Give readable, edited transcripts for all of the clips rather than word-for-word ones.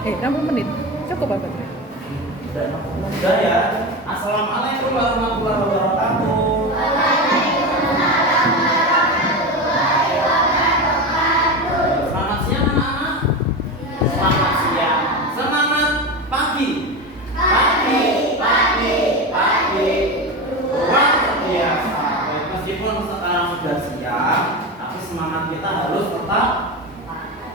60 menit. Cukup apa tuh? Udah ya. Assalamualaikum warahmatullahi wabarakatuh. Selamat siang anak-anak. Selamat siang. Semangat pagi. Pagi. Luar biasa. Baik, meskipun sekarang sudah siang, tapi semangat kita harus tetap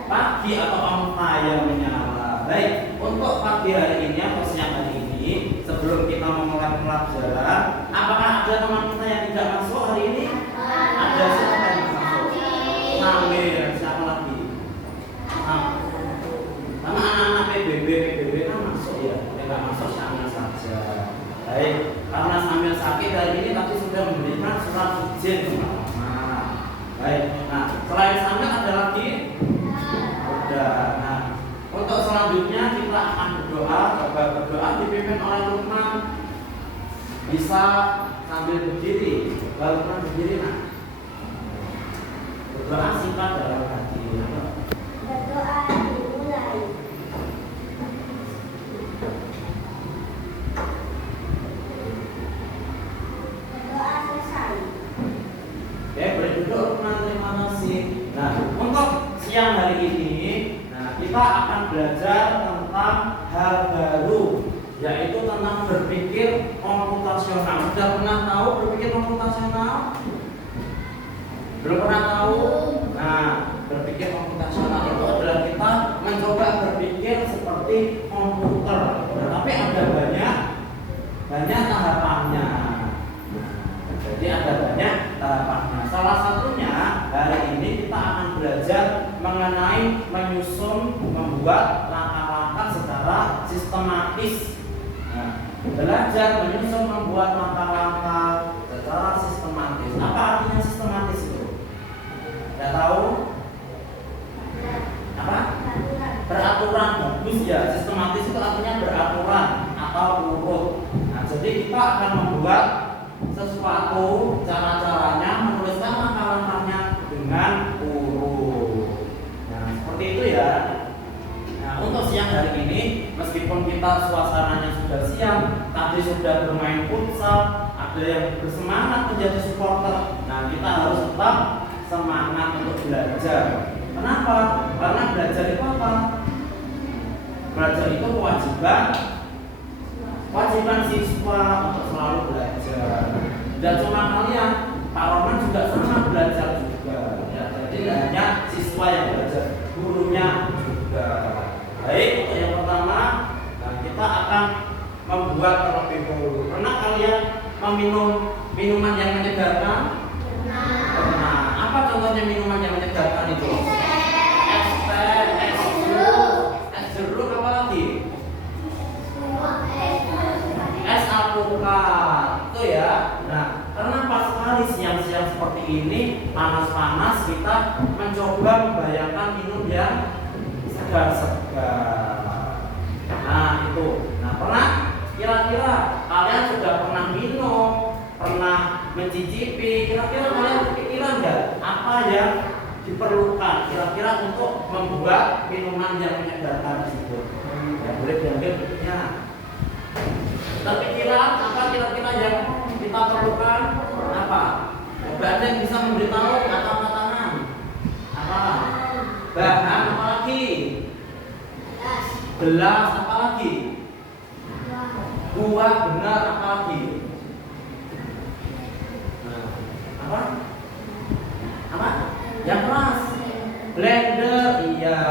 pagi atau on fire menyala. Baik, untuk pagi hari ini atau siang hari ini, sebelum kita memulai pelajaran, apakah ada teman kita yang tidak masuk hari ini? Ada siapa yang masuk? Sambil siapa lagi? Sama anak-anak PBB kan masuk ya, yang nggak masuk Syamil saja. Baik, karena Syamil sakit hari ini tapi sudah memberikan surat izin teman-teman. Baik, nah selain Syamil ada lagi? Udah. Nah, untuk selanjutnya kita akan berdoa, coba berdoa dipimpin oleh Lukman. Bisa sambil berdiri, lalu Lukman berdiri nak. Berdoa singkat dalam hati. Berdoa dimulai. Berdoa selesai. Oke, boleh duduk Lukman, terima kasih. Nah, untuk siang hari ini, kita akan belajar tentang hal baru, yaitu tentang berpikir komputasional. Sudah pernah tahu berpikir komputasional? Belum pernah tahu? Nah, berpikir komputasional itu adalah kita mencoba berpikir seperti komputer. Nah, tapi ada banyak tahapannya. Jadi ada banyak tahapannya. Salah satunya hari ini kita akan belajar mengenai menyusun, membuat langkah-langkah secara sistematis. Nah, belajar menyusun, membuat langkah-langkah secara sistematis. Apa artinya sistematis itu? Tidak tahu? Apa? Beraturan. Bagus ya. Sistematis itu artinya beraturan atau urut. Nah, jadi kita akan membuat sesuatu, cara-caranya, menuliskan langkah-langkahnya dengan urut. Nah, seperti itu ya. Nah, untuk siang hari ini, meskipun kita suasananya sudah siang, tadi sudah bermain futsal, ada yang bersemangat menjadi supporter. Nah, kita harus tetap semangat untuk belajar. Kenapa? Karena belajar itu apa? Belajar itu kewajiban siswa untuk selalu belajar. Dan cuma kalian, Pak Roman juga sama belajar juga. Ya, jadi tidak hanya siswa yang belajar, gurunya juga. Baik, untuk yang pertama, kita akan membuat terlebih dahulu. Pernah kalian meminum minuman yang menyegarkan? Pernah. Apa contohnya minuman yang menyegarkan itu? Es teh, es jeruk, apa lagi? Es alpukat, itu ya. Nah, karena pas sekali siang-siang seperti ini, panas-panas, kita mencoba membayangkan minum yang segar-segar. Nah, itu. Nah, pernah? Kira-kira kalian sudah pernah minum, pernah mencicipi? Kira-kira kalian kepikiran nggak apa yang diperlukan kira-kira untuk membuat minuman yang menyegarkan tersebut? Ya, boleh diambil bentuknya. Terpikiran apa kira-kira yang kita perlukan? Apa? Coba ada yang bisa memberitahu kata-kata tangan. Apa? Bahan apa lagi? Gelas apa lagi? Buah, benar, apa lagi? Nah, apa? Apa? Yang keras. Blender, iya.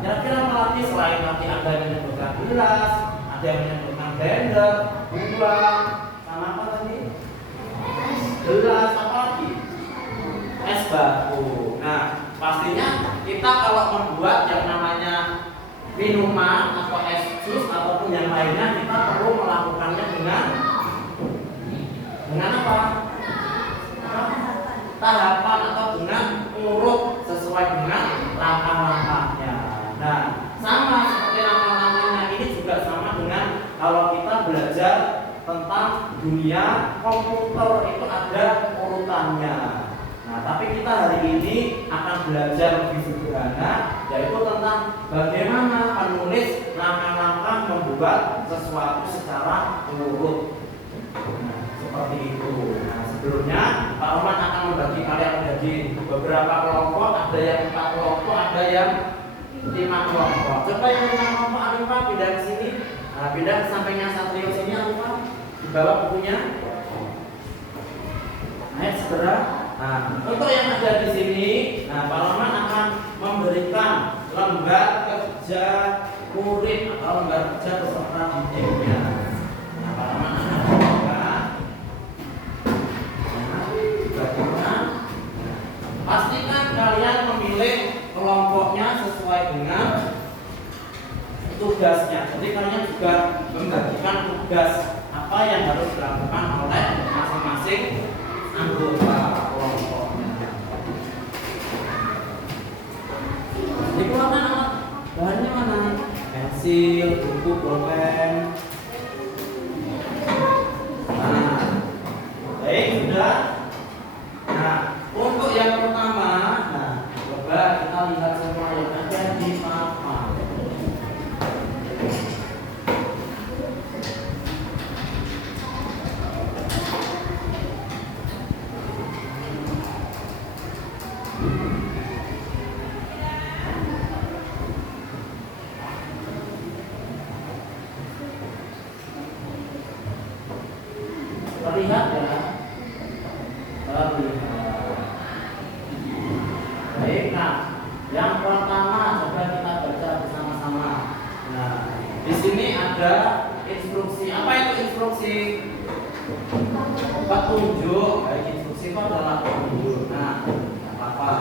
Kira-kira apa lagi selain tadi ada yang menyebutkan gelas, ada yang menyebutkan blender, buah, sama apa tadi? Gelas, apa lagi? Es batu. Nah, pastinya kita kalau membuat yang namanya minuman atau es jus ataupun yang lainnya, kita perlu melakukannya dengan apa? Tahapan atau dengan urut sesuai dengan langkah-langkahnya. Nah, sama seperti langkah-langkahnya ini juga sama dengan kalau kita belajar tentang dunia komputer, itu ada urutannya. Nah, tapi kita hari ini akan belajar lebih sederhana, yaitu tentang bagaimana penulis membuat sesuatu secara urut. Nah, seperti itu. Nah, sebelumnya Pak Roman akan membagi kalian menjadi beberapa kelompok, ada yang 4 kelompok, ada yang 5 kelompok. Coba yang 5 kelompok Alifah pindah ke sini. Nah, pindah ke sampingnya Satrio sini Alifah. Di bawah bukunya. Ayo segera. Nah, untuk yang ada di sini, nah Pak Roman akan memberikan lembar kerja murid atau lembar kerja peserta didiknya. Nah, Pak Roman akan memberikan. Bagaimana? Pastikan kalian memilih kelompoknya sesuai dengan tugasnya. Jadi kalian juga membagikan tugas apa yang harus dilakukan oleh masing-masing anggota kelompoknya. Dikeluarkan alat bahannya mana? Pensil, buku, pulpen. Nah, baik sudah. Nah, untuk yang pertama, nah coba kita lihat semua yang ada di papan. Terlihat ya? Terlihat. Baik, nah yang pertama coba kita baca bersama-sama. Nah, di sini ada instruksi. Apa itu instruksi? Petunjuk. Baik, instruksi itu adalah petunjuk. Nah, tidak apa-apa.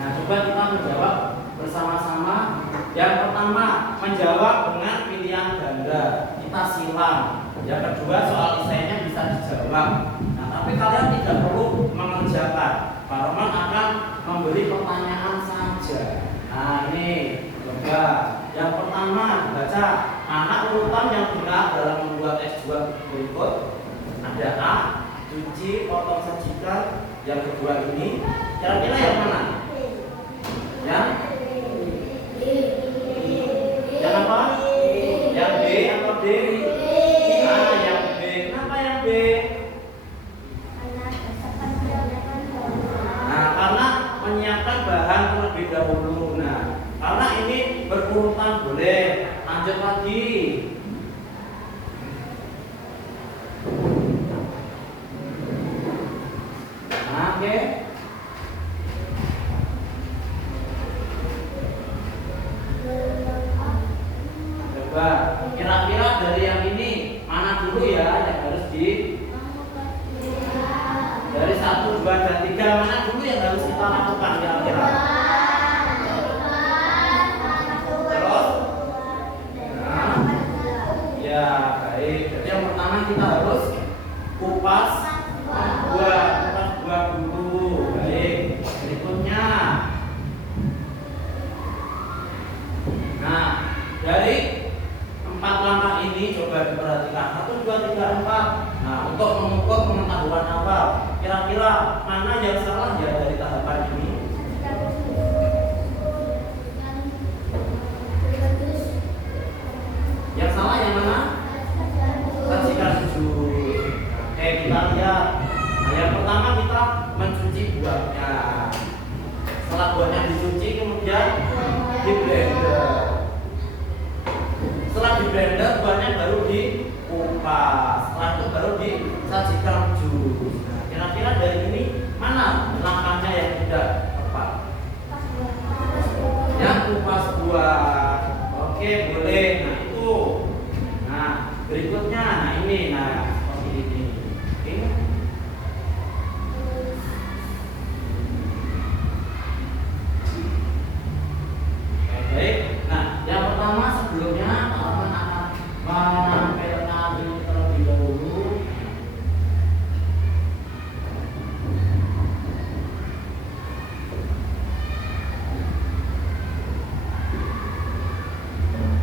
Nah, coba kita menjawab bersama-sama. Yang pertama, menjawab dengan pilihan ganda. Kita silang. Yang kedua, soal esainya bisa dijawab. Nah, tapi kalian tidak perlu mengerjakan. Pak Roman akan memberi pertanyaan saja. Nah, ini coba. Yang pertama, baca anak urutan yang benar dalam membuat X2 berikut. Ada A, cuci, potong sajikan. Yang kedua ini, kira-kira yang mana? Yang apa? Yang B atau D? Ah, yang B. Kenapa yang B? Nah, karena menyiapkan bahan terlebih dahulu. Nah, karena ini berurutan boleh. Lanjut lagi. Nah, oke. Coba, kira-kira dari yang ini mana dulu ya yang harus dari 1, 2, dan 3 mana dulu yang harus kita lakukan kira-kira? Terus? Nah, ya baik. Jadi yang pertama kita harus kupas buah dulu. Baik. Berikutnya. Nah, dari 4 langkah ini coba diperhatikan. 1, 2, 3, 4. Nah, untuk mengukur pengetahuan awal, kira-kira mana yang salah ya dari tahapan ini? Yang salah yang mana? Sajikan jus. Oke, kita lihat. Nah, yang pertama kita mencuci buahnya. Setelah buahnya dicuci, kemudian di blender. Setelah di blender, buahnya baru dikupas. Setelah itu baru disajikan jus. Nah, kira-kira dari ini mana langkahnya yang tidak tepat? Yang kupas buah. Oke, boleh. Nah, itu. Nah, berikutnya, nah ini, nah seperti ini. Oke. Baik. Nah, yang pertama sebelumnya teman akan menampilkan ini terlebih dahulu.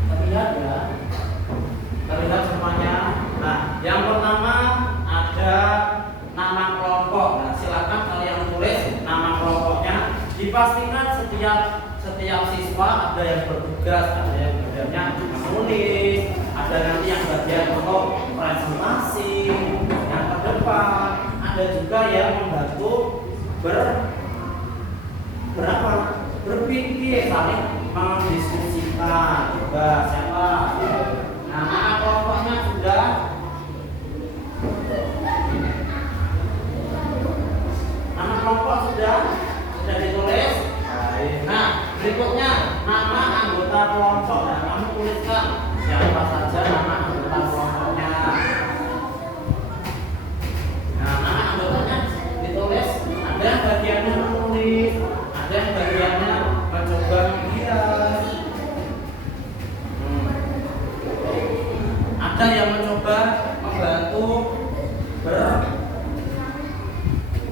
Terlihat ya? Terlihat semuanya. Nah, yang pertama ada nama kelompok. Nah, silakan kalian tulis nama kelompoknya. Dipastikan setiap siswa ada yang bertugas, ada yang berada bagiannya menulis, ada nanti yang bagian untuk presentasi, yang ke depan, ada juga yang membantu berpikir, saling mendiskusikan juga siapa. Nah, nama kelompoknya sudah. Nama kelompok sudah ditulis. Baik. Nah, berikutnya nama anggota kelompok. Nah, kamu tuliskan siapa saja nama anggota kelompoknya. Nah, nama anggotanya ditulis. Ada yang bagiannya menulis, ada yang bagiannya mencoba menghias, ada yang mencoba membantu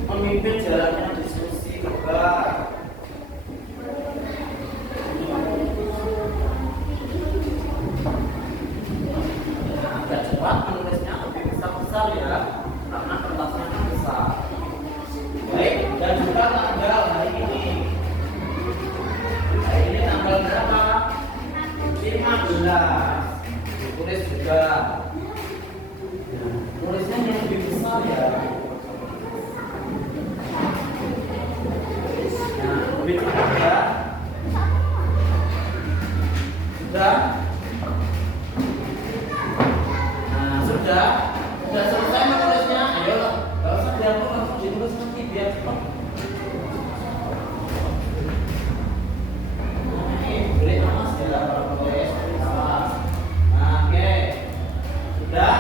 memimpin jalannya diskusi juga. Agak cepat menulisnya, lebih besar-besar ya, karena kertasnya kan besar. Baik, dan juga tanggal hari ini. Hari ini tanggal berapa? 15. Ditulis juga. Tulisnya yang lebih besar ya. Nah, lebih cepat ya. Sudah. Nah, sudah selesai menulisnya. Ayo, nggak usah diatur, langsung ditulis nanti biar cepat. Nah, ini beli amas ya kalau menulis. Nah, oke, sudah.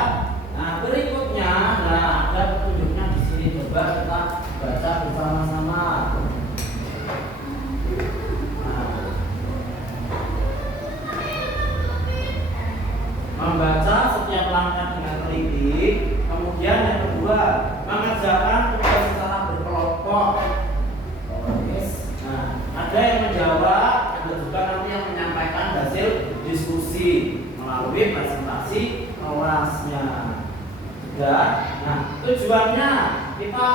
Nah, berikutnya, nah ada petunjuknya di sini. Coba kita baca bersama-sama. Membaca setiap langkah dengan teliti. Kemudian yang kedua, mengerjakan tugas secara berkelompok. Nah, ada yang menjawab, ada juga nanti yang menyampaikan hasil diskusi melalui presentasi kelasnya. Sudah. Nah, tujuannya kita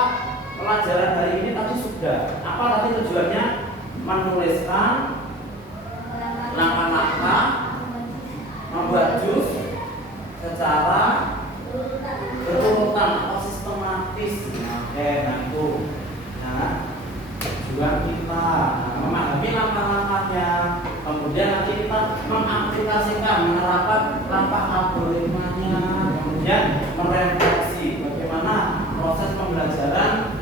pelajaran hari ini tadi sudah. Apa tadi tujuannya? Menuliskan langkah-langkah, membuat jus secara berurutan atau sistematis. Oke, nah itu. Nah, tujuan kita memahami langkah-langkahnya, kemudian nanti kita mengaplikasikan, menerapkan langkah algoritmanya, kemudian merefleksi bagaimana proses pembelajaran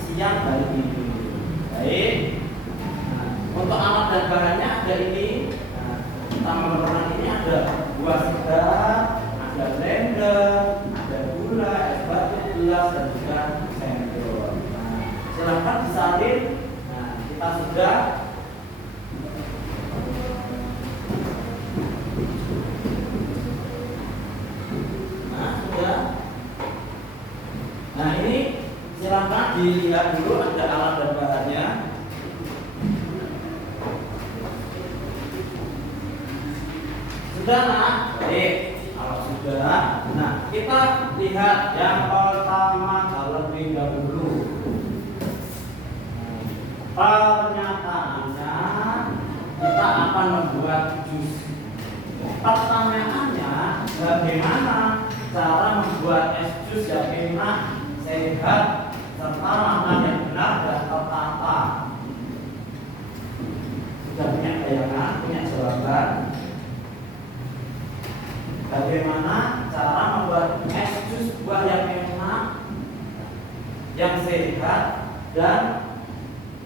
siang hari ini. Baik. Nah, untuk alat dan bahannya ada ini. Tambahan ini ada buah segar, ada blender, ada gula, es batu, gelas, dan juga sendok. Nah, silakan disalin. Nah, kita sudah. Nah, sudah. Nah, ini silakan dilihat dulu ada alat dan bahannya. Sudah, nak? Baik, kalau sudah, nah kita lihat yang pertama terlebih dahulu. Pernyataannya kita akan membuat jus. Pertanyaannya, bagaimana cara membuat es jus yang enak, sehat, serta makan yang benar dan tertata? Sudah punya bayangan, punya jawaban? Bagaimana cara membuat es jus buah yang enak, yang sehat, dan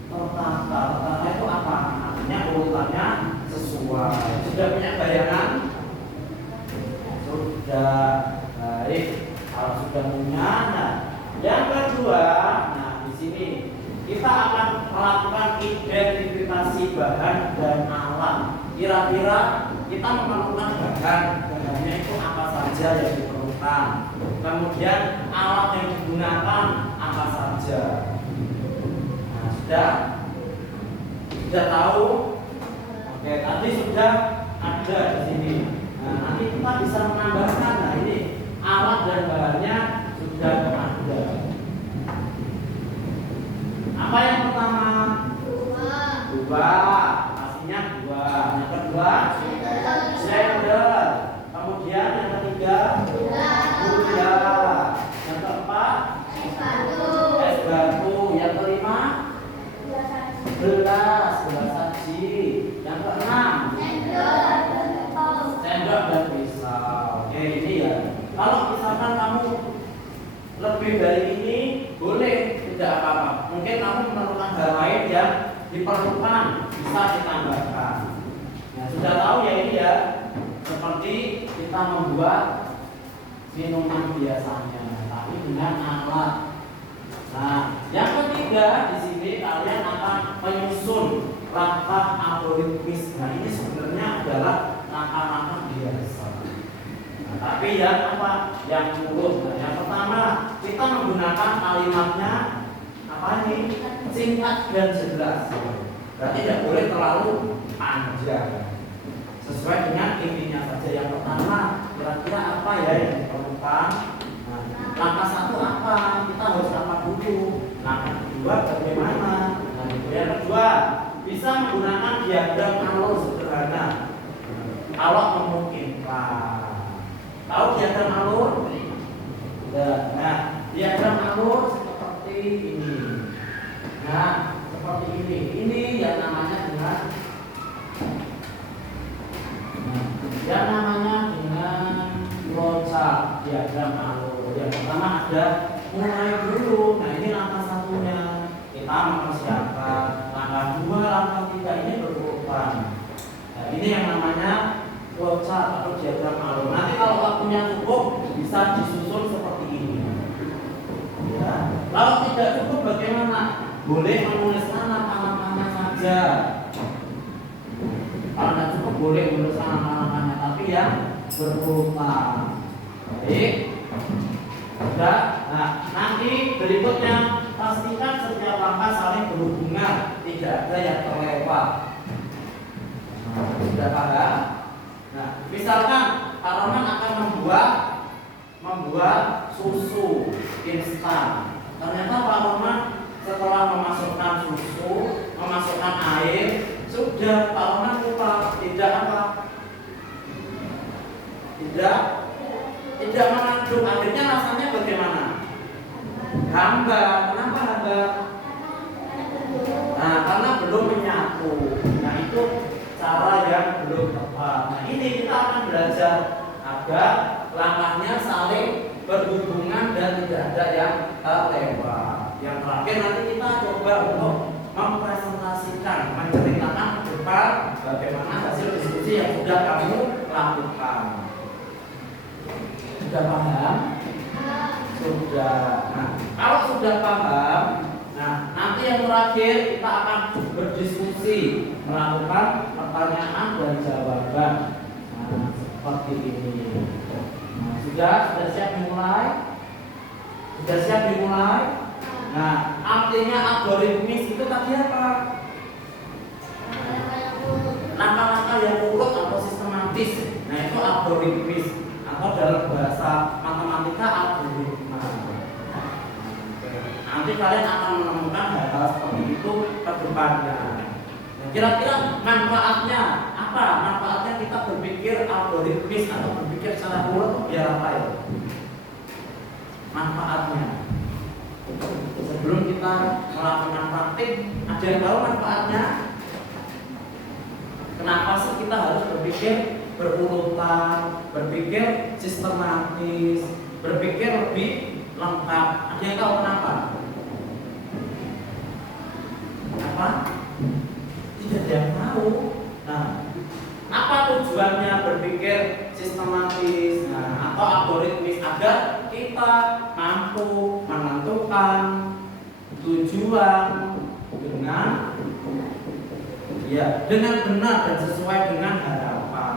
tertata? Tertata itu apa? Artinya urutannya sesuai. Sudah punya bayangan? Sudah. Baik. Kalau sudah punya, nah yang kedua, nah di sini kita akan melakukan identifikasi bahan dan alat. Kira-kira kita memerlukan bahannya itu apa saja yang diperlukan, kemudian alat yang digunakan apa saja. Nah, sudah tahu? Oke, tadi sudah ada di sini. Nah, nanti kita bisa menambahkan. Nah, ini alat dan bahannya sudah ada. Apa yang pertama? Dua. Pastinya dua. Yang kedua? Blender. Kemudian yang ketiga gula. Yang keempat es batu. Yang kelima gelas saji. Yang keenam sendok dan pisau. Oke, ini ya. Kalau misalkan kamu lebih dari ini boleh, tidak apa-apa. Mungkin kamu memerlukan hal lain yang diperlukan, bisa ditambahkan. Nah, sudah tahu ya ini ya, seperti kita membuat minuman biasanya, tapi dengan alat. Nah, yang ketiga di sini kalian akan menyusun langkah algoritmis. Nah, ini sebenarnya adalah langkah-langkah biasa. Nah, tapi yang apa? Yang urut. Nah, yang pertama kita menggunakan kalimatnya apa ini? Singkat dan jelas. Berarti tidak boleh terlalu panjang. Sesuai dengan intinya saja. Yang pertama, kira-kira apa ya yang diperlukan? Nah, langkah satu apa? Kita harus apa dulu? Langkah kedua bagaimana? Nah, yang kedua bisa menggunakan diagram alur sederhana. Kalau memungkinkan. Tahu diagram alur? Nah, diagram alur seperti ini. Nah, seperti ini. Ini yang namanya dengan flowchart, diagram alur. Yang pertama ada mulai dulu. Nah, ini langkah satunya. Kita mempersiapkan. Langkah dua, langkah tiga ini berurutan. Nah, ini yang namanya flowchart atau diagram alur. Nanti kalau waktunya cukup bisa disusun seperti ini. Ya. Kalau tidak cukup bagaimana? Boleh menuliskan langkah-langkahnya saja. Kalau tidak cukup boleh menuliskan langkah-langkahnya, tapi yang berurutan. Baik. Sudah. Nah, nanti berikutnya pastikan setiap langkah saling berhubungan, tidak ada yang terlewat. Nah, sudah paham? Nah, misalkan Pak Roman akan membuat susu instan. Ternyata Pak Roman setelah memasukkan susu, memasukkan air, sudah Pak Roman lupa, tidak apa? Tidak mengaduk. Akhirnya rasanya bagaimana? Hambar. Kenapa hambar? Nah, karena belum menyatu. Nah, itu cara yang belum tepat. Nah, ini kita akan belajar agar langkahnya saling berhubungan dan tidak ada yang terlewat. Yang terakhir nanti kita coba untuk mempresentasikan, menceritakan ke depan bagaimana hasil diskusi yang sudah kamu lakukan. Sudah paham? Sudah. Nah, kalau sudah paham, nah nanti yang terakhir kita akan berdiskusi, melakukan pertanyaan dan jawaban. Nah, seperti ini. Nah, sudah siap dimulai? Sudah siap dimulai? Nah, artinya algoritmis itu tadi apa? Langkah-langkah yang urut atau sistematis. Nah, itu algoritmis. Atau dalam bahasa matematika algoritma. Nanti kalian akan menemukan hal-hal seperti itu ke depannya. Nah, kira-kira manfaatnya apa? Manfaatnya kita berpikir algoritmis atau berpikir secara urut biar apa ya? Manfaatnya. Sebelum kita melakukan praktik, ada yang tahu manfaatnya? Kenapa sih kita harus berpikir berurutan, berpikir sistematis, berpikir lebih lengkap? Ada yang tahu kenapa? Apa? Tidak ada yang tahu. Nah, apa tujuannya berpikir sistematis, atau algoritmis? Agar kita mampu menentukan tujuan dengan benar dan sesuai dengan harapan.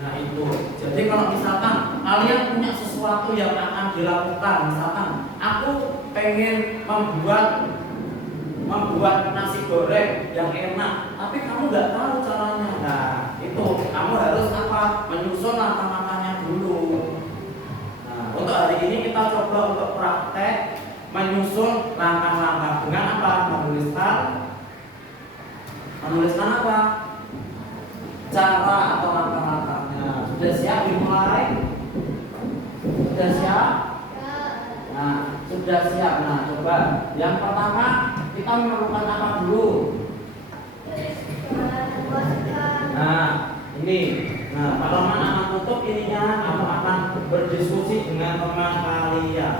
Nah, itu. Jadi kalau misalkan kalian punya sesuatu yang akan dilakukan, misalkan aku pengen membuat nasi goreng yang enak, tapi kamu nggak tahu caranya. Nah, itu kamu harus apa? Menyusun langkah-langkahnya dulu. Nah, untuk hari ini kita coba untuk praktek menyusun langkah-langkah dengan apa? Menuliskan apa? Cara atau sudah siap. Nah, coba yang pertama kita memerlukan apa dulu? Nah, ini. Nah, Pak Roman akan tutup ininya, kamu akan berdiskusi dengan teman kalian.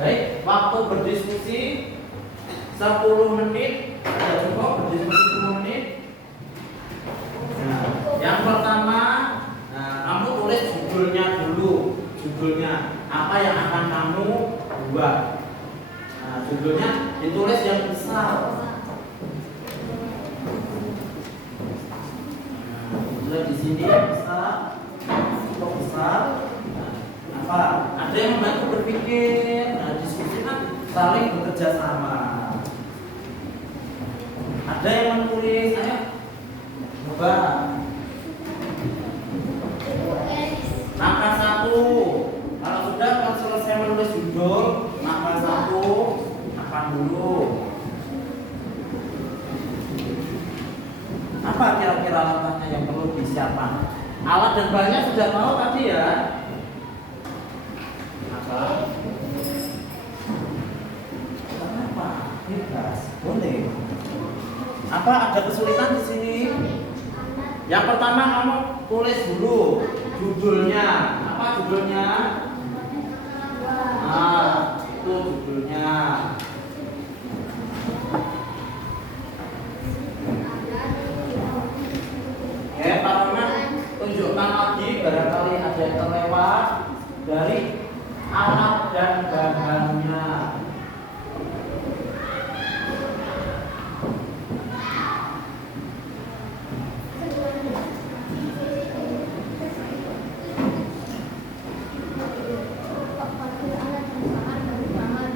Baik, waktu berdiskusi 10 menit. Sudah cukup berdiskusi 10 menit. Nah, yang pertama, kamu tulis judulnya dulu. Judulnya apa yang akan kamu buat? Nah, judulnya ditulis yang besar. Nah, di sini yang besar, cukup besar. Nah, apa? Ada yang membantu berpikir. Nah, diskusi kan saling bekerja sama. Ada yang menulis, ayo coba. Langkah 1. Kalau sudah selesai menulis judul, langkah 1 akan dulu. Apa kira-kira langkahnya yang perlu disiapkan? Alat dan bahannya sudah tahu tadi ya. Apa? Kenapa? Bebas, boleh. Apa ada kesulitan di sini? Yang pertama kamu tulis dulu judulnya. Apa judulnya? Nah, itu judulnya. Oke, Pak Roman tunjukkan lagi barangkali ada yang terlewat dari alat dan bahannya.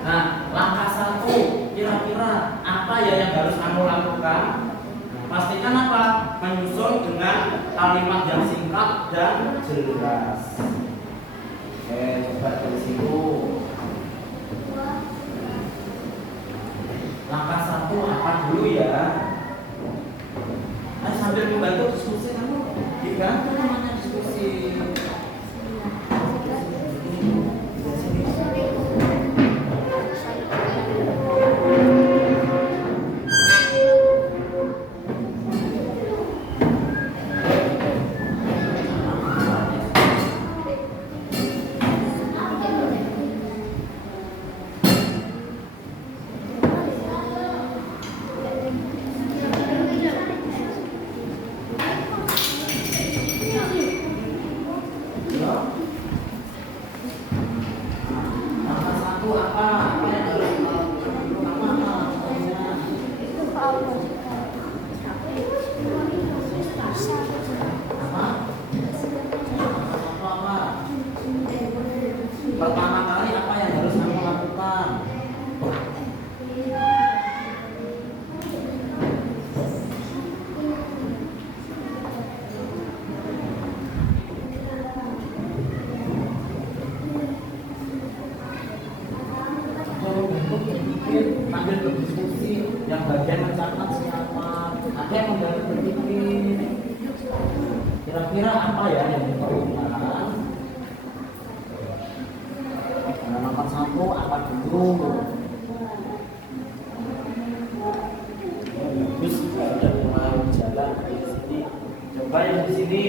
Nah, langkah 1 kira-kira apa ya yang harus kamu lakukan? Pastikan apa? Menyusun dengan kalimat yang singkat dan jelas. Oke, coba dari situ. Langkah 1 apa dulu ya? Nah, sambil membantu diskusi kamu dibantu namanya diskusi. Pertama kali apa yang harus kamu lakukan? Sambil berdiskusi, yang bagian mencatat siapa? Ada yang membantu berpikir. Kira-kira apa ya yang diperlukan? Nomor 1 apa dulu? Bagus, sudah mulai jalan di sini. Coba yang di sini,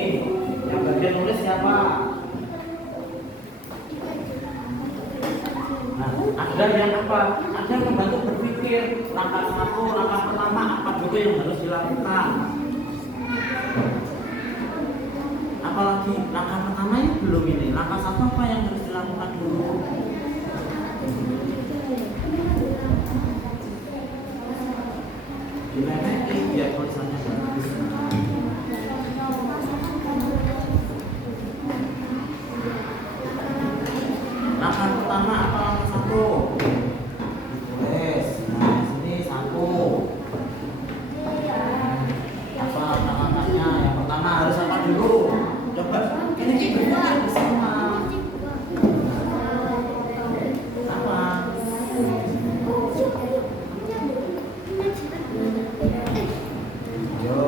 yang bagian nulis siapa? Nah, ada yang apa? Ada yang membantu berpikir. Langkah 1, langkah pertama apa dulu yang harus dilakukan? Apalagi langkah pertama ini belum ini. Langkah 1 apa yang harus dilakukan dulu? Dimemetik biar tulisannya bagus. Langkah pertama apa langkah 1? Tulis. Nah, sini 1. Apa langkah-langkahnya? Yang pertama harus apa dulu? Coba. Ini berpikir bersama. Apa? Yo.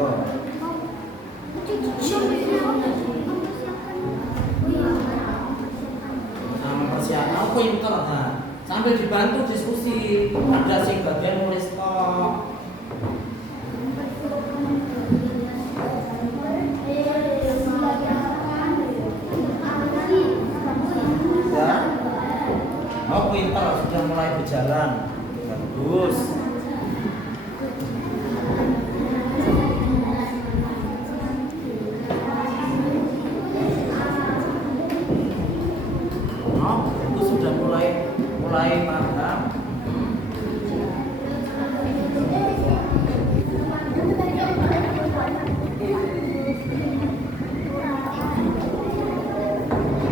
sambil dibantu diskusi. Ada sing bagian nulis kok. Ya. Oh, pintar, sudah mulai berjalan. Bagus. Oh, itu sudah mulai paham.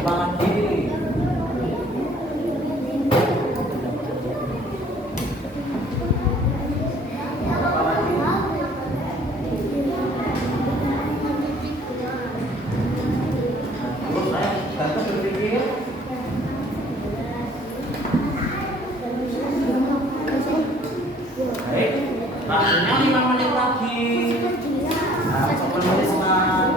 Apalagi terus saya bantu berpikir. Baik, waktunya 5 menit lagi. Nah, coba tuliskan.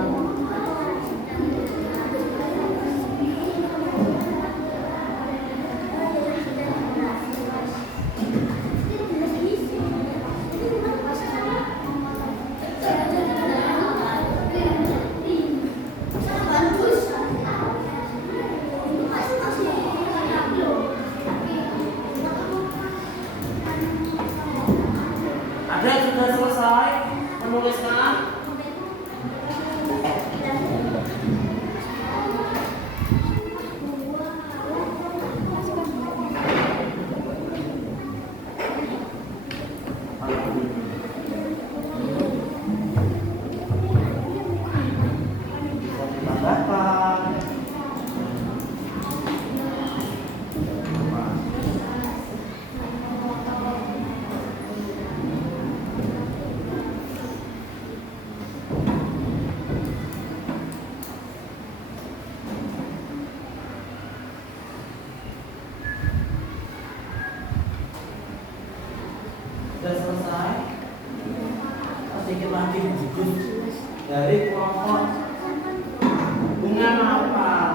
Ada yang sudah selesai menuliskan? Ditambahkan. Sudah selesai. Sedikit lagi buku dari kelompok bunga mawar.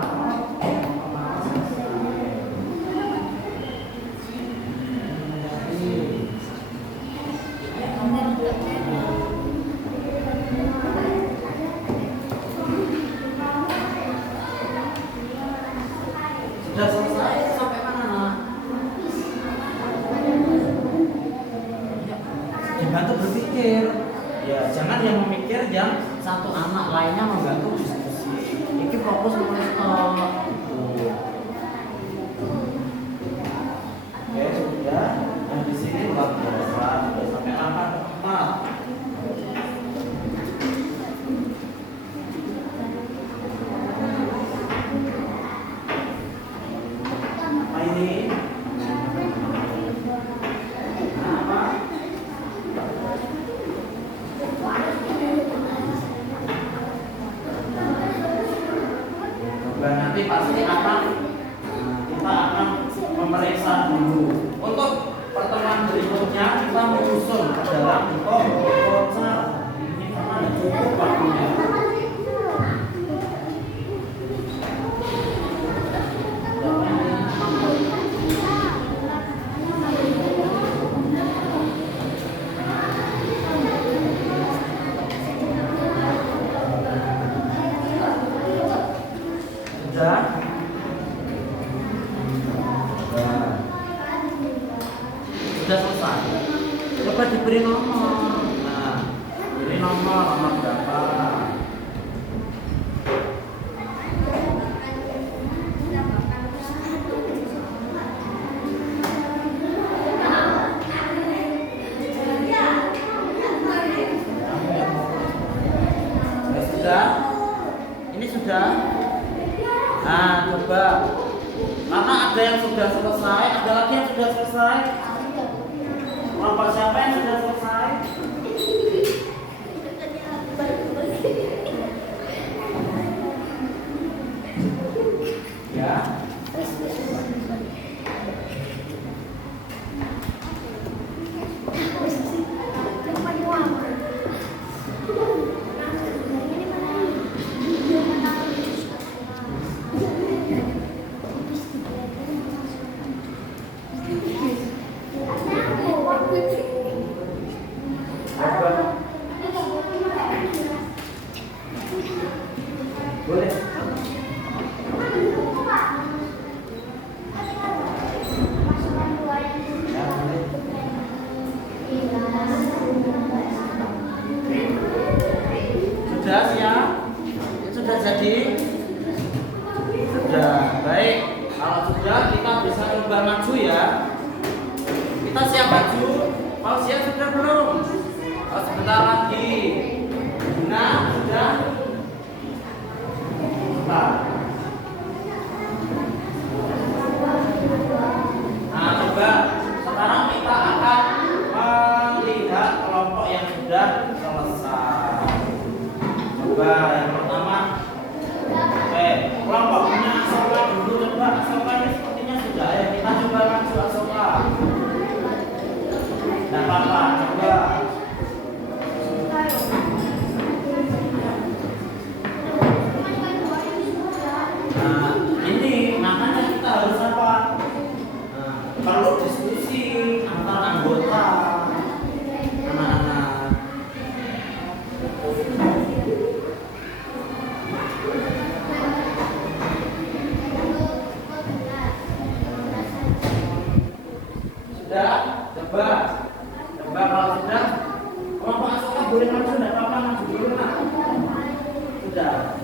Sudah selesai sampai mana, Nak? Dibantu berpikir. Ya, jangan yang memikir, yang satu anak lainnya membantu diskusi. Ini fokus nulis kok. Oke, sudah. Dan di sini luar biasa, sudah sampai angka keempat. Apa ini? Apa? Dan nanti pasti kita akan memeriksa dulu. Untuk pertemuan berikutnya kita menyusun dalam bentuk voucher. Ini karena ada cukup waktunya. Sudah? Sudah selesai. Coba diberi nomor. Nah, beri nomor berapa? Sudah? Ini sudah? Nah, coba. Karena ada yang sudah selesai, ada lagi yang sudah selesai. Kelompok siapa yang sudah selesai? Ya. selesai. Coba yang pertama. Oke, kelompoknya Asoka dulu. Coba Asoka ini sepertinya sudah ya. Kita coba maju Asoka. Tidak apa-apa, coba. Nah, ini makanya kita harus apa? Nah, perlu diskusi antar anggota anak-anak. Sudah? Coba kalau sudah, kelompok Asoka boleh maju, tidak apa-apa, maju dulu nak. Sudah.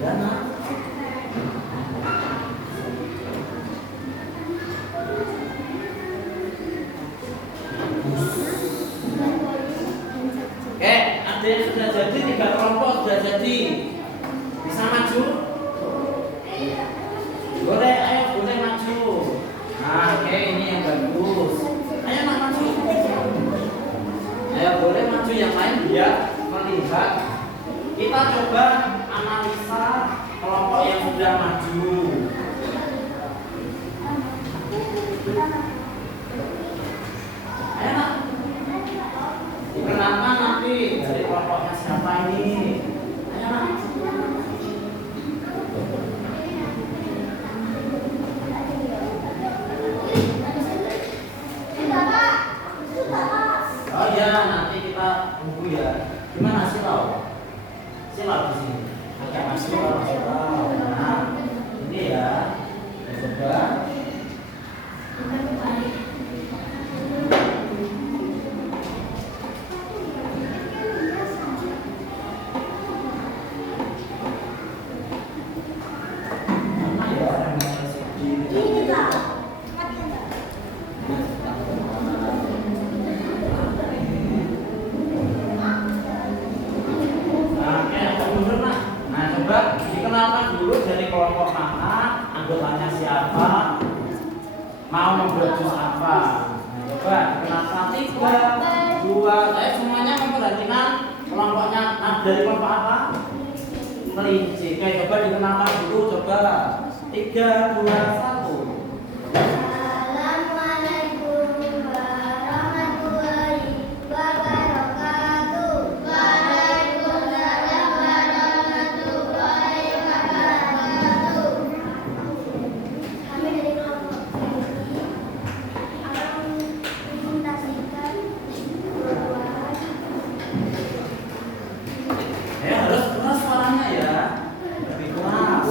Ya nak. Oke, ada yang sudah jadi, 3 kelompok sudah jadi. Bisa maju? Boleh, ayo boleh maju. Nah, oke, ini yang bagus. Ayo nak maju. Ayo boleh maju yang lain biar melihat. Kita coba analisa kelompok yang sudah maju. Ayo nak. Dikenalkan nanti dari kelompoknya siapa ini. Ayo nak. Oh ya, nanti kita tunggu ya. Gimana silau? Silau di sini. Agak silau. Nah, ini ya. Coba. Dikenalkan dulu dari kelompok mana, anggotanya siapa, mau membuat jus apa. Nah, coba dikenalkan 3, 2, saya semuanya memperhatikan kelompoknya. Nah, dari kelompok apa? Kelinci. Oke, coba dikenalkan dulu, coba 3, 2, 1. Harus keras suaranya ya, lebih keras.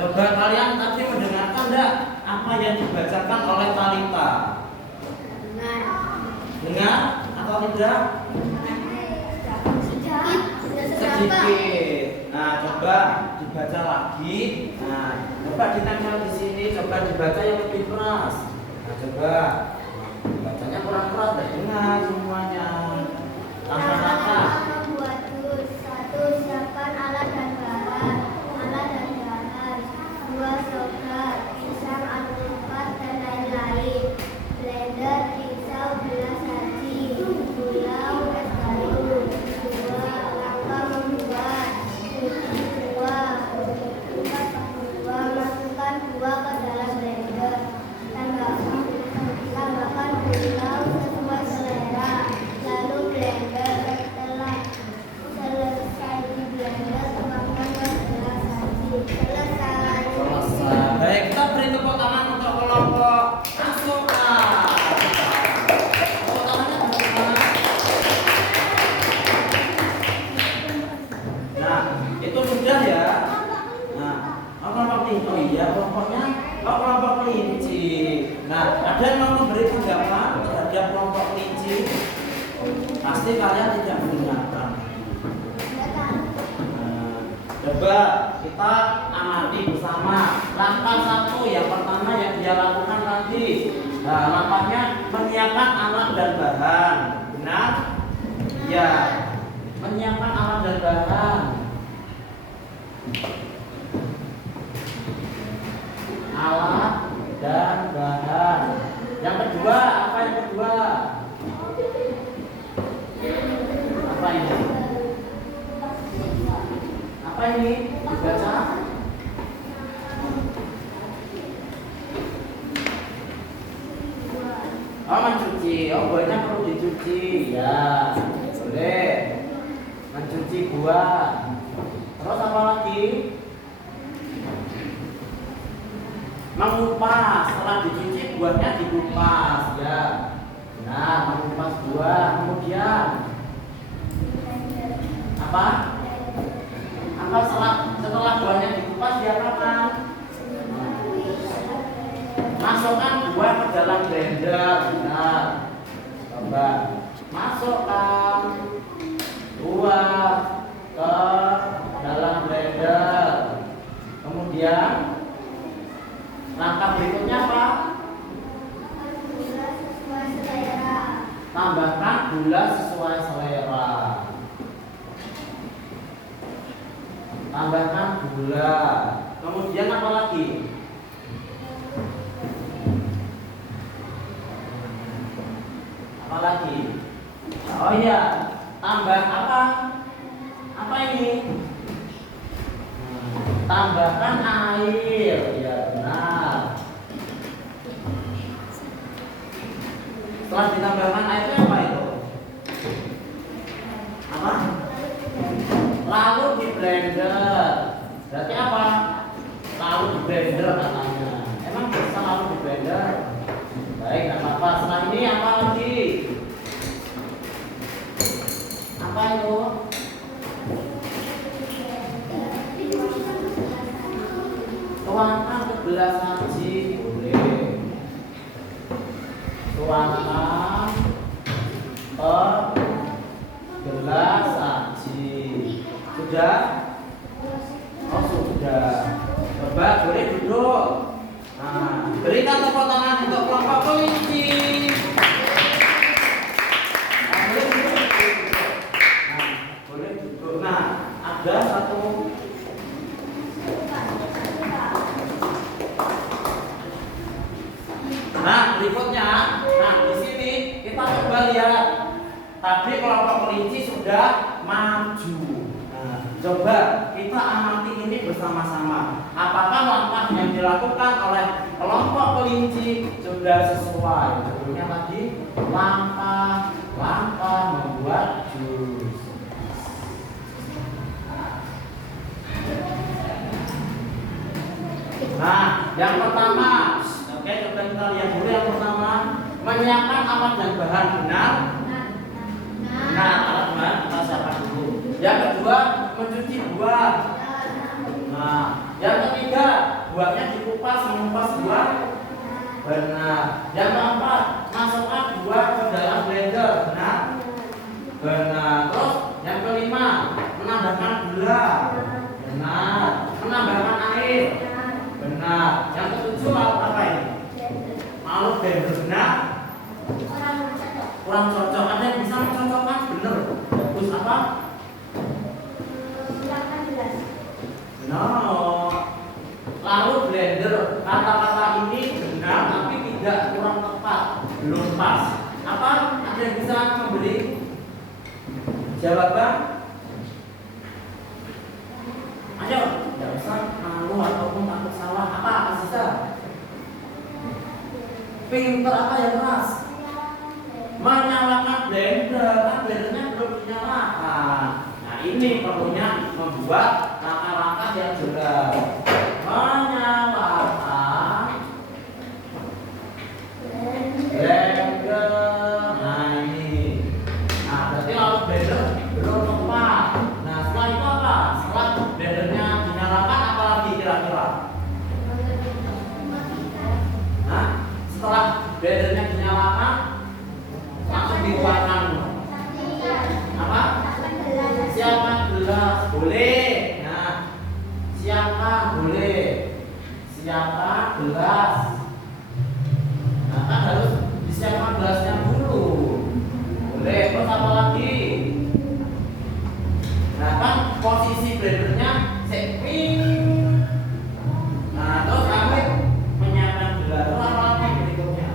Coba kalian tadi mendengarkan enggak apa yang dibacakan oleh Talita? Dengar atau tidak? sedikit. Nah, coba dibaca lagi. Nah, coba ditempel di sini, coba dibaca yang lebih keras. Nah, coba bacanya kurang keras, tidak dengar semuanya. Langkah-langkah. Membuat jus. 1. Siapkan alat dan bahan. Alat dan bahan. 2. Soda, pisang, alpukat, dan lain-lain. Blender, pisau, gelas saji, gula, es batu. 2. Langkah membuat. Cuci buah. 2. Masukkan buah ke dalam blender. Tambahkan gula sesuai selera. Lalu blender. Setelah selesai di blender, tuangkan ke gelas saji. Selesai. Selesai. Baik, kita beri tepuk tangan untuk kelompok Asoka. Tepuk tangannya bagaimana? Nah, itu sudah ya. Nah, kelompok kelinci. Oh iya, kelompoknya kelompok kelinci. Nah, ada yang mau memberi tanggapan terhadap kelompok kelinci? Pasti kalian tidak mendengarkan. Coba kita amati bersama. Langkah 1 yang pertama yang dia lakukan tadi. Nah, langkahnya menyiapkan alat dan bahan. Benar? Ya. Menyiapkan alat dan bahan. Alat dan bahan. Yang kedua, apa yang kedua? Apa ini? Apa ini? Dibaca. Oh, mencuci. Oh, buahnya perlu dicuci. Ya, boleh. Mencuci buah. Terus apa lagi? Mengupas. Setelah dicuci buahnya dikupas. Ya. Nah, mengupas buah. Kemudian apa? Apa setelah buahnya dikupas diapakan? Masukkan buah ke dalam blender. Benar. Coba masukkan buah ke dalam blender. Kemudian langkah berikutnya apa? Tambahkan gula sesuai selera. Tambahkan gula. Kemudian apa lagi? Apa lagi? Oh iya, tambah apa? Apa ini? Tambahkan air. Ya, benar. Setelah ditambahkan airnya apa itu? Apa? Lalu di blender. Berarti apa? Lalu di blender katanya. Emang bisa lalu di blender? Baik, nggak apa-apa. Setelah ini apa lagi? Apa itu? Tuangkan ke gelas saji. Boleh. Tuangkan ke gelas saji. Sudah? Oh, sudah. Coba boleh duduk. Nah, berikan tepuk tangan untuk kelompok kelinci. Nah, boleh duduk. Nah, boleh duduk. Nah, ada satu. Nah, berikutnya. Nah, di sini kita coba lihat. Tadi kelompok kelinci sudah maju. Coba kita amati ini bersama-sama. Apakah langkah yang dilakukan oleh kelompok kelinci sudah sesuai? Judulnya tadi langkah membuat jus. Nah, yang pertama, oke, coba kita lihat dulu yang pertama, menyiapkan alat dan bahan. Benar? Nah, alat bahan kita siapkan dulu. Yang kedua, mencuci buah. Nah, yang ketiga, buahnya dikupas, mengupas buah. Benar. Yang keempat, masukkan buah ke dalam blender. Benar. Benar. Terus yang kelima, menambahkan gula. Benar. Menambahkan air. Benar. Yang ketujuh makhluk apa ini? Makhluk blender. Benar. Kurang cocok. Ada yang bisa mencocokkan? Benar. Bagus apa? No. Lalu blender. Kata-kata ini benar tapi tidak kurang tepat. Belum pas. Apa? Ada yang bisa memberi jawaban? Ayo, tidak usah malu ataupun takut salah. Apa Aziza? Pinter apa yang keras? Menyalakan blender, kan blendernya belum dinyalakan. Nah ini perlunya membuat langkah-langkah yang jelas. Menyalakan blender. Nah ini. Nah berarti lalu blender belum tepat. Nah setelah itu apa? Setelah blendernya dinyalakan apa lagi kira-kira? Nah setelah blendernya dinyalakan langsung dituangkan apa? Siapkan gelas boleh. Nah siapkan boleh. Siapkan gelas. Nah kan harus disiapkan gelasnya dulu. Boleh. Terus apa lagi? Nah kan posisi blendernya setting. Nah terus kami menyiapkan gelas. Terus apa lagi berikutnya?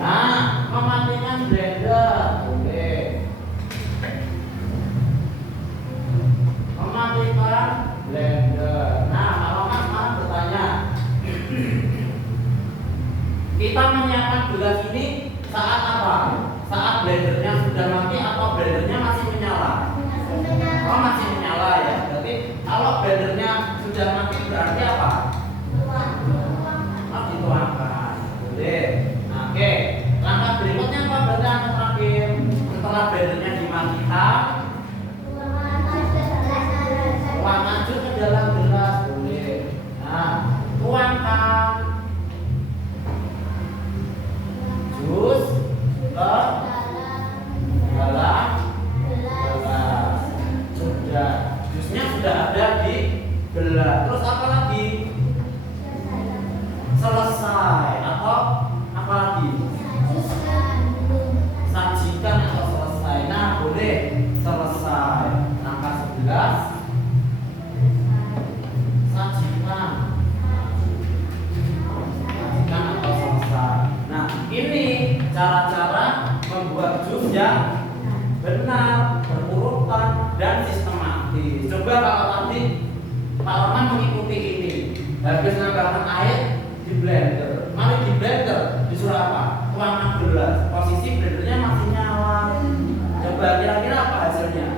Nah mematikan blender. Boleh. Mematikan blender. Nah kalau kan sekarang bertanya, kita menyiapkan gelas ini saat apa? Saat blendernya sudah mati atau blendernya masih menyala? Oh masih menyala ya. Berarti kalau blendernya sudah mati berarti apa? Oh dituangkan. Boleh. Nah, oke. Langkah berikutnya apa? Berarti langkah terakhir. Setelah blendernya dimatikan, tuangkan jus ke dalam gelas. Boleh. Nah, tuangkan jus ke dalam gelas. Sudah, jusnya sudah ada di gelas. Terus apa lagi? Selesai atau apa lagi? Sajikan atau selesai. Nah, boleh selesai. Langkah 11. Sajikan. Sajikan atau selesai. Nah, ini cara-cara membuat jus yang benar, berurutan dan sistematis. Coba kalau tadi Pak Orman mengikuti ini, habis nambahkan air di blender, mari di blender disuruh apa? Tuangkan gelas. Posisi blendernya masih nyala. Coba kira-kira apa hasilnya?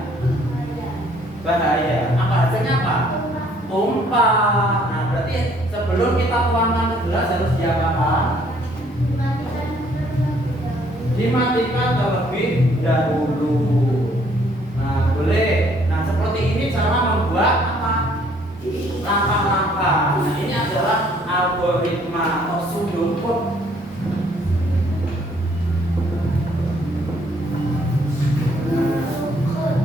Bahaya. Apa hasilnya apa? Tumpah. Nah berarti sebelum kita tuangkan ke gelas harus diapakan? Dimatikan terlebih dahulu. Nah boleh. Nah seperti ini cara membuat apa? Langkah-langkah. Nah ini adalah algoritma atau pseudocode.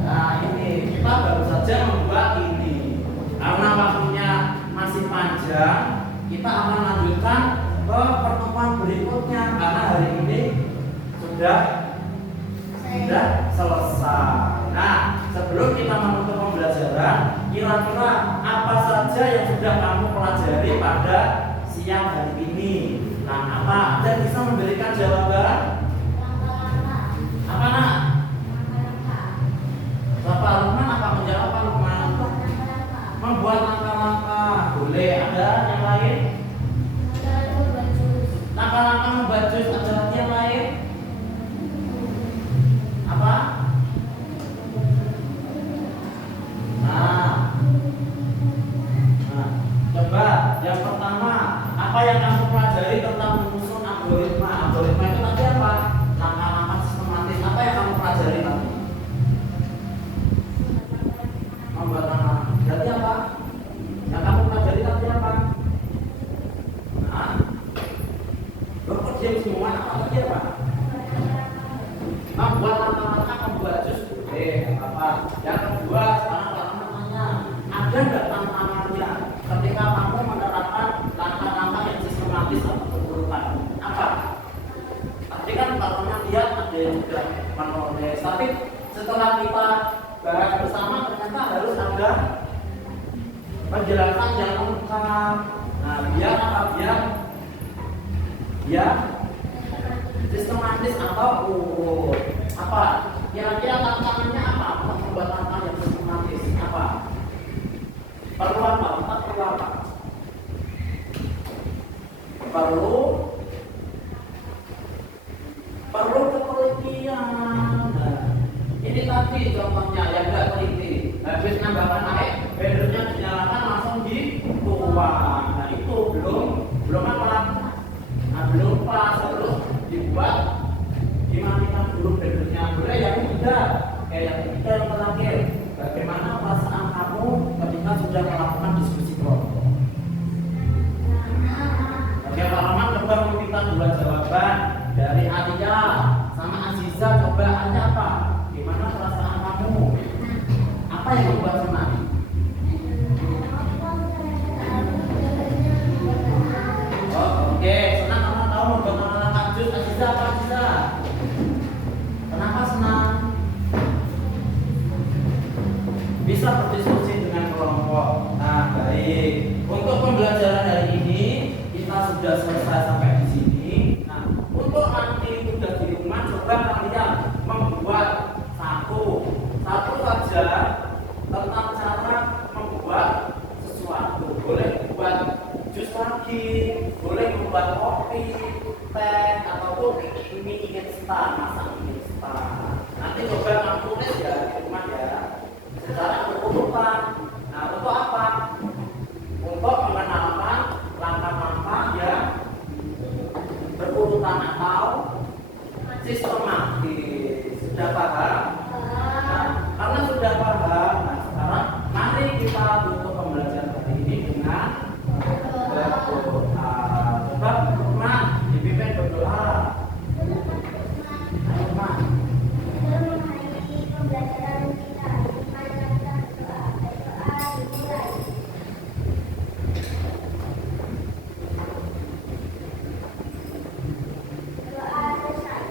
Nah ini kita baru saja membuat ini. Karena waktunya masih panjang, kita akan lanjutkan ke pertemuan berikutnya. Karena hari ini sudah selesai. Nah, sebelum kita menutup pembelajaran, kira-kira apa saja yang sudah kamu pelajari pada siang hari ini? Nah, apa? Ada bisa memberikan jawaban? Apa nak? Bapak Lukman apa menjawab Pak Lukman? Membuat langkah-langkah. Boleh. Ada yang lain? Langkah-langkah membuat jus. Ada lagi yang lain? Apa? Nah, coba yang pertama, apa yang kamu pelajari tentang menyusun algoritma? Algoritma itu tadi Tadi kan karena lihat ada yang juga menulis, tapi setelah kita bahas bersama ternyata harus ada penjelasan yang lengkap. Nah, biar apa? Biar sistematis atau urut. Apa? Kira-kira tantangannya apa? Membuat tantangan yang sistematis apa? Perlu apa? Perlu apa? Perlu ketelitian. Nah, ini tadi contohnya yang nggak teliti. Habis nambahkan air, bendernya dinyalakan langsung dituang. Nah itu belum apa? Nah belum pas, harus dibuat dimatikan dulu bendernya. Boleh yang mudah, kayak yang ketiga yang terakhir. Bagaimana perasaan kamu ketika sudah melakukan diskusi kelompok? Oke, Pak Rahman coba meminta dua jawaban dari Alia sama Aziza. Coba aja apa? Gimana perasaan kamu? Apa yang membuat senang? Oh, oke, senang karena tahu membuat anak jus. Aziza apa Aziza? Kenapa senang? Bisa berdiskusi dengan kelompok. Nah, baik. Untuk pembelajaran hari ini kita sudah selesai sampai di sini. Nah, untuk nanti tugas di rumah coba kalian membuat satu saja tentang cara membuat sesuatu. Boleh buat jus lagi, boleh membuat kopi, teh, ataupun mie instan, masak mie instan. Nanti coba kamu tulis ya di rumah ya, secara berurutan. Nah, untuk apa? Untuk mengenalkan langkah-langkah yang berurutan atau sistematis. Sudah paham? Nah, karena sudah paham, nah sekarang mari kita tutup pembelajaran hari ini dengan berdoa. Coba teman dipimpin berdoa. Ayo teman. Pembelajaran kita, panjangkan doa dimulai. Doa selesai.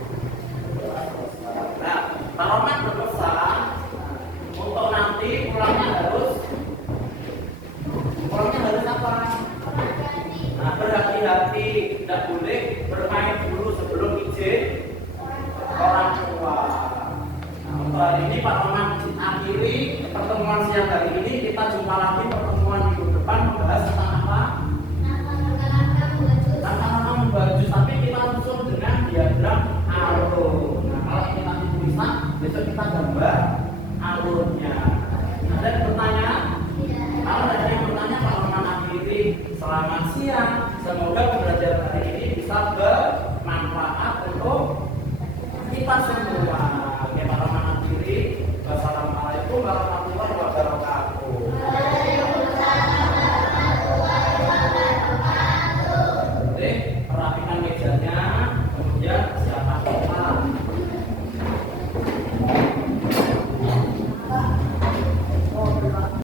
Nah, Pak Roman berpesan untuk nanti pulangnya harus apa? Nah, berhati-hati, tidak boleh bermain dulu sebelum izin orang tua. Nah, untuk hari ini Pak Roman akhiri pertemuan siang hari ini. Kita jumpa lagi pertemuan minggu depan membahas tentang apa? Langkah-langkah membuat jus, tapi kita susun dengan diagram alur. Nah, kalau kita tulisan, besok kita gambar alurnya. Ada yang bertanya? Kalau ada yang bertanya, Pak Roman akhiri. Selamat siang. Semoga pembelajaran hari ini bisa bermanfaat untuk kita semua.